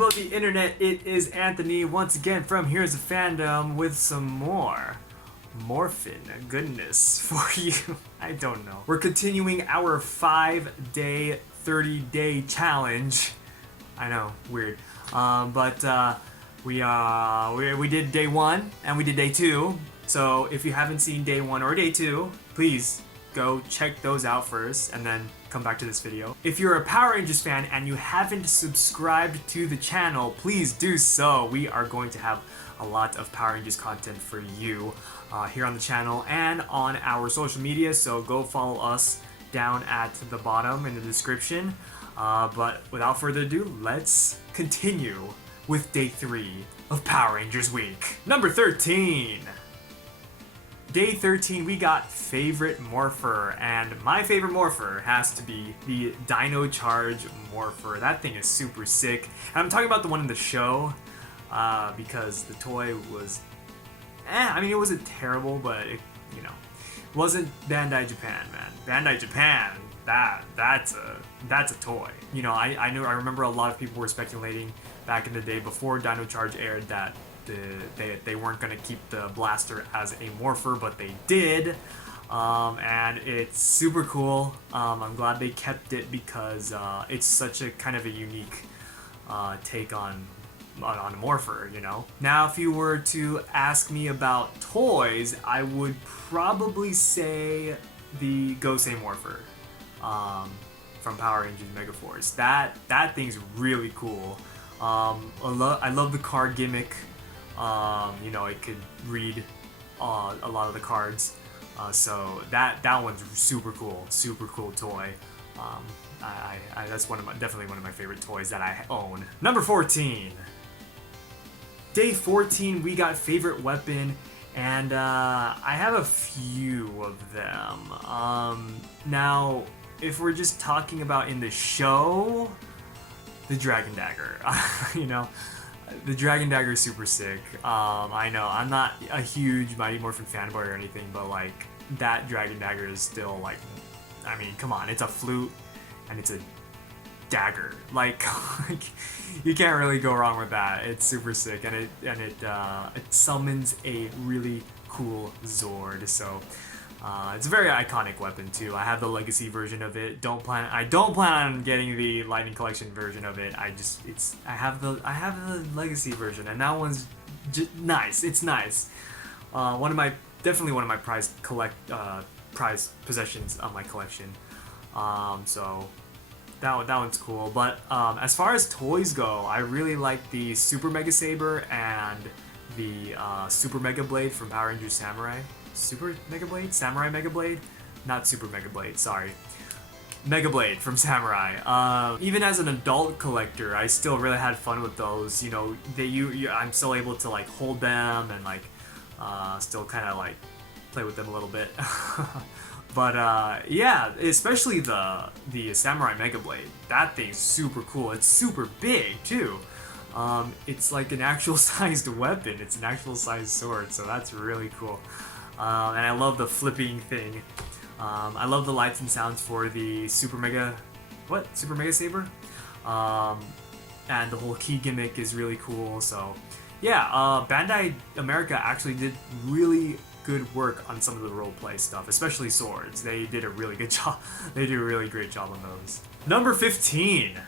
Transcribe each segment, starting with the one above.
people of the internet, it is Anthony once again from Here's a Fandom with some more Morphin goodness for you. I don't know. We're continuing our 5-day, 30-day challenge. I know, weird. We did day 1 and we did day 2. So if you haven't seen day 1 or day 2, please go check those out first and then come back to this video. If you're a Power Rangers fan and you haven't subscribed to the channel, please do so. We are going to have a lot of Power Rangers content for you here on the channel and on our social media, so go follow us down at the bottom in the description. But without further ado, let's continue with day 3 of Power Rangers Week. Number 13. Day 13, we got favorite Morpher, and my favorite Morpher has to be the Dino Charge Morpher. That thing is super sick. And I'm talking about the one in the show, because the toy was, I mean, it wasn't terrible, but it, you know, wasn't Bandai Japan, man. Bandai Japan, that's a toy. You know, I remember a lot of people were speculating back in the day before Dino Charge aired that they weren't going to keep the blaster as a Morpher, but they did, and it's super cool. I'm glad they kept it because it's such a kind of a unique take on a Morpher, you know. Now, if you were to ask me about toys, I would probably say the Gosei Morpher from Power Rangers Megaforce. That thing's really cool. I love the card gimmick. You know, it could read a lot of the cards, so that one's super cool toy. That's definitely one of my favorite toys that I own. Number 14. Day 14, we got favorite weapon, and I have a few of them. Now, if we're just talking about in the show, the Dragon Dagger. You know, the Dragon Dagger is super sick. I know I'm not a huge Mighty Morphin fanboy or anything, but like that Dragon Dagger is still like, I mean, come on, it's a flute and it's a dagger. Like you can't really go wrong with that. It's super sick, and it summons a really cool Zord. So it's a very iconic weapon too. I have the Legacy version of it. I don't plan on getting the Lightning Collection version of it. I have the Legacy version, and that one's nice. It's nice. Definitely one of my prized possessions on my collection. So that one's cool. But as far as toys go, I really like the Super Mega Saber and the Super Mega Blade from Power Rangers Samurai. Super Mega Blade? Samurai Mega Blade? Not Super Mega Blade, sorry. Mega Blade from Samurai. Even as an adult collector, I still really had fun with those. You know, I'm still able to like hold them and like still kind of like play with them a little bit. But yeah, especially the Samurai Mega Blade. That thing's super cool. It's super big too. It's like an actual sized weapon. It's an actual sized sword, so that's really cool. And I love the flipping thing. I love the lights and sounds for the Super Mega Saber. And the whole key gimmick is really cool. So yeah, Bandai America actually did really good work on some of the roleplay stuff, especially swords. They did a really good job. They do a really great job on those. Number 15.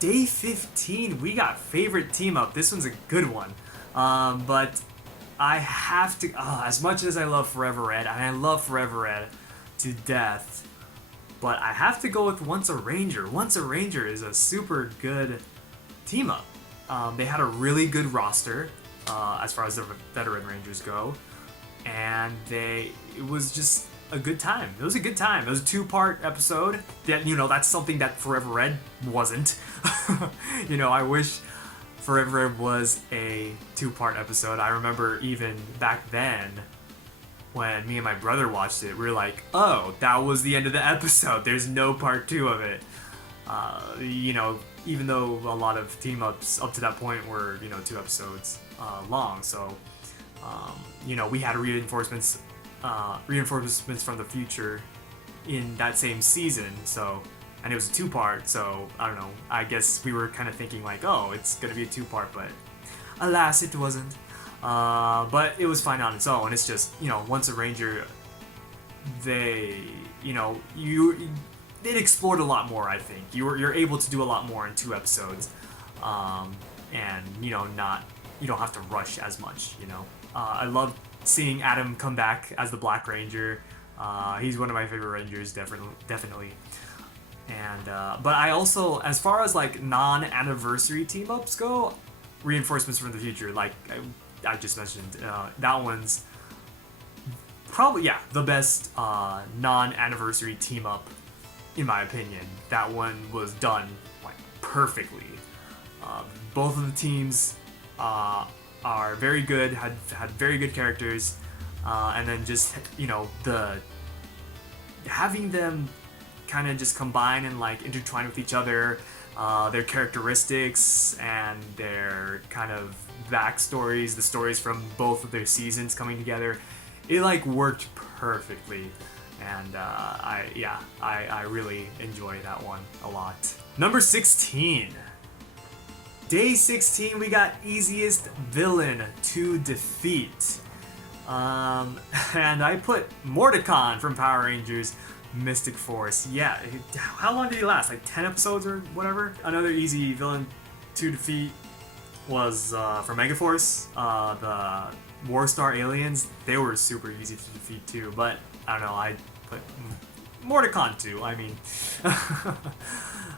Day 15, we got favorite team up. This one's a good one. But I have to, as much as I love Forever Red, and I love Forever Red to death, but I have to go with Once a Ranger. Once a Ranger is a super good team up. They had a really good roster as far as the veteran Rangers go, and it was just a good time. It was a good time. It was a 2-part episode. That, you know, that's something that Forever Red wasn't. You know, I wish Forever Red was a 2-part episode. I remember even back then when me and my brother watched it, we were like, oh, that was the end of the episode. There's no part 2 of it. You know, even though a lot of team-ups up to that point were, you know, 2 episodes long. So, you know, we had reinforcements from the future in that same season. So and it was a 2-part, so I don't know, I guess we were kind of thinking like, oh, it's gonna be a 2-part, but alas, it wasn't. But it was fine on its own. It's just, you know, once a ranger, they, you know, it explored a lot more. I think you're able to do a lot more in 2 episodes, and you know, you don't have to rush as much. You know, I love seeing Adam come back as the Black Ranger. He's one of my favorite Rangers, definitely. And but I also, as far as like non-anniversary team ups go, Reinforcements from the Future, like I just mentioned, that one's probably, yeah, the best non-anniversary team up in my opinion. That one was done like perfectly. Both of the teams are very good, had very good characters, and then just, you know, having them kind of just combine and like intertwine with each other, their characteristics and their kind of backstories, the stories from both of their seasons coming together, it like worked perfectly. And I really enjoy that one a lot. Number 16. Day 16, we got easiest villain to defeat. And I put Mordecon from Power Rangers Mystic Force. Yeah, how long did he last? Like 10 episodes or whatever? Another easy villain to defeat was from Megaforce. The Warstar aliens, they were super easy to defeat too, but I don't know, I put Mordecon too. I mean,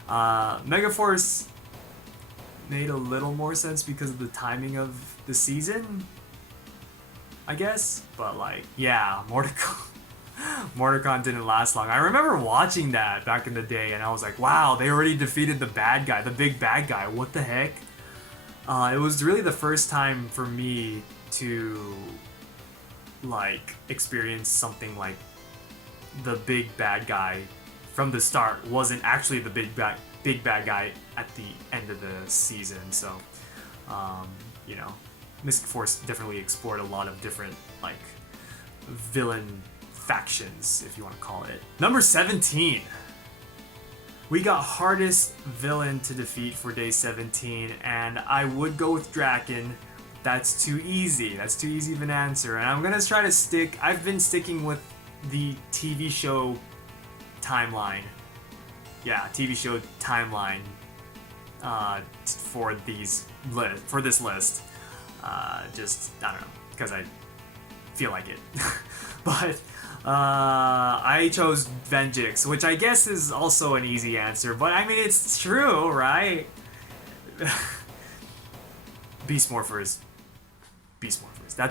Megaforce made a little more sense because of the timing of the season, I guess, but like, yeah, Mordecon didn't last long. I remember watching that back in the day, and I was like, wow, they already defeated the bad guy, the big bad guy, what the heck? It was really the first time for me to like experience something like the big bad guy from the start wasn't actually the big bad guy at the end of the season. So you know, Mystic Force definitely explored a lot of different like villain factions, if you want to call it. Number 17. We got hardest villain to defeat for day 17, and I would go with Draken. That's too easy. That's too easy of an answer, and I'm gonna try to stick. I've been sticking with the TV show timeline. Yeah, TV show timeline for this list. Just, I don't know, because I feel like it. But I chose Venjix, which I guess is also an easy answer, but I mean, it's true, right? Beast Morphers.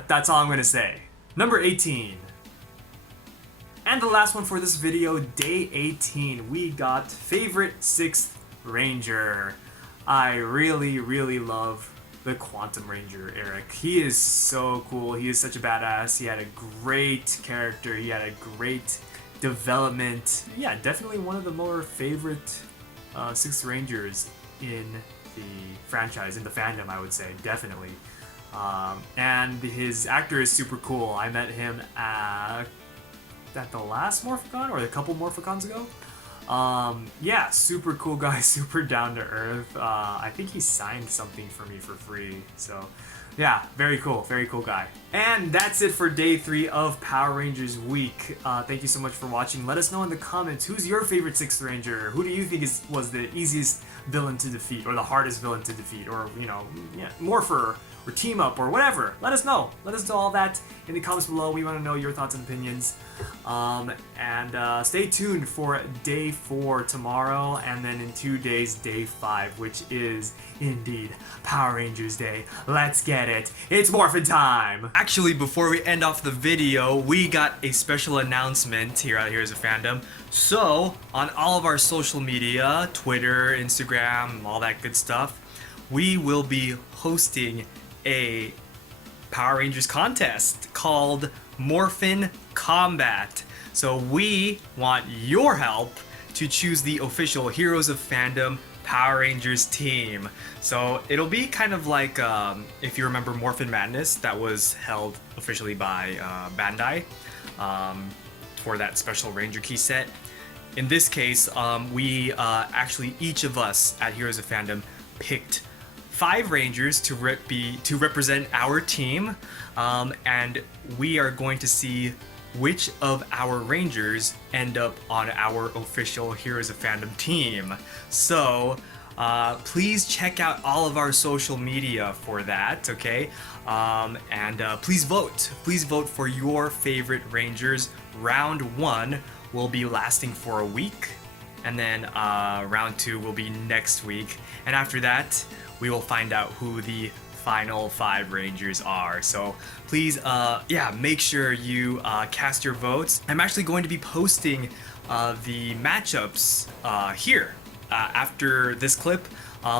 That's all I'm gonna say. Number 18. And the last one for this video, day 18, we got favorite 6th Ranger. I really, really love the Quantum Ranger, Eric. He is so cool. He is such a badass. He had a great character. He had a great development. Yeah, definitely one of the more favorite 6th Rangers in the franchise, in the fandom, I would say, definitely. And his actor is super cool. I met him at the last Morphicon or a couple Morphicons ago. Yeah, super cool guy, super down to earth. I think he signed something for me for free. So yeah, very cool guy. And that's it for day 3 of Power Rangers week. Thank you so much for watching. Let us know in the comments, who's your favorite 6th Ranger? Who do you think was the easiest villain to defeat, or the hardest villain to defeat, or, you know, yeah, Morpher, or team up, or whatever? Let us know. Let us know all that in the comments below. We want to know your thoughts and opinions. And stay tuned for day 4 tomorrow, and then in 2 days, day 5, which is indeed Power Rangers Day. Let's get it. It's Morphin time. Actually, before we end off the video, we got a special announcement here at Heroes of Fandom. So, on all of our social media, Twitter, Instagram, all that good stuff, we will be hosting a Power Rangers contest called Morphin Combat. So we want your help to choose the official Heroes of Fandom Power Rangers team. So it'll be kind of like, if you remember Morphin Madness, that was held officially by Bandai for that special Ranger key set. in this case, we actually, each of us at Heroes of Fandom picked 5 Rangers to represent our team, and we are going to see which of our Rangers end up on our official Heroes of Fandom team. So please check out all of our social media for that, okay? And please vote. Please vote for your favorite Rangers. Round 1 will be lasting for a week, and then round 2 will be next week. And after that, we will find out who the final 5 Rangers are. So please, yeah, make sure you cast your votes. I'm actually going to be posting the matchups here after this clip,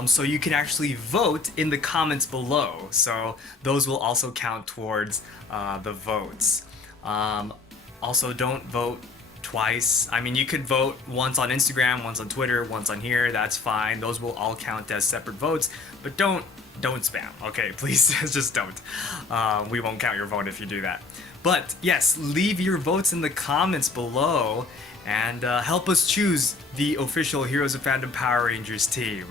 so you can actually vote in the comments below. So those will also count towards the votes. Also, don't vote twice. I mean, you could vote once on Instagram, once on Twitter, once on here. That's fine. Those will all count as separate votes, but don't spam, okay? Please, just don't. We won't count your vote if you do that. But yes, leave your votes in the comments below and help us choose the official Heroes of Fandom Power Rangers team.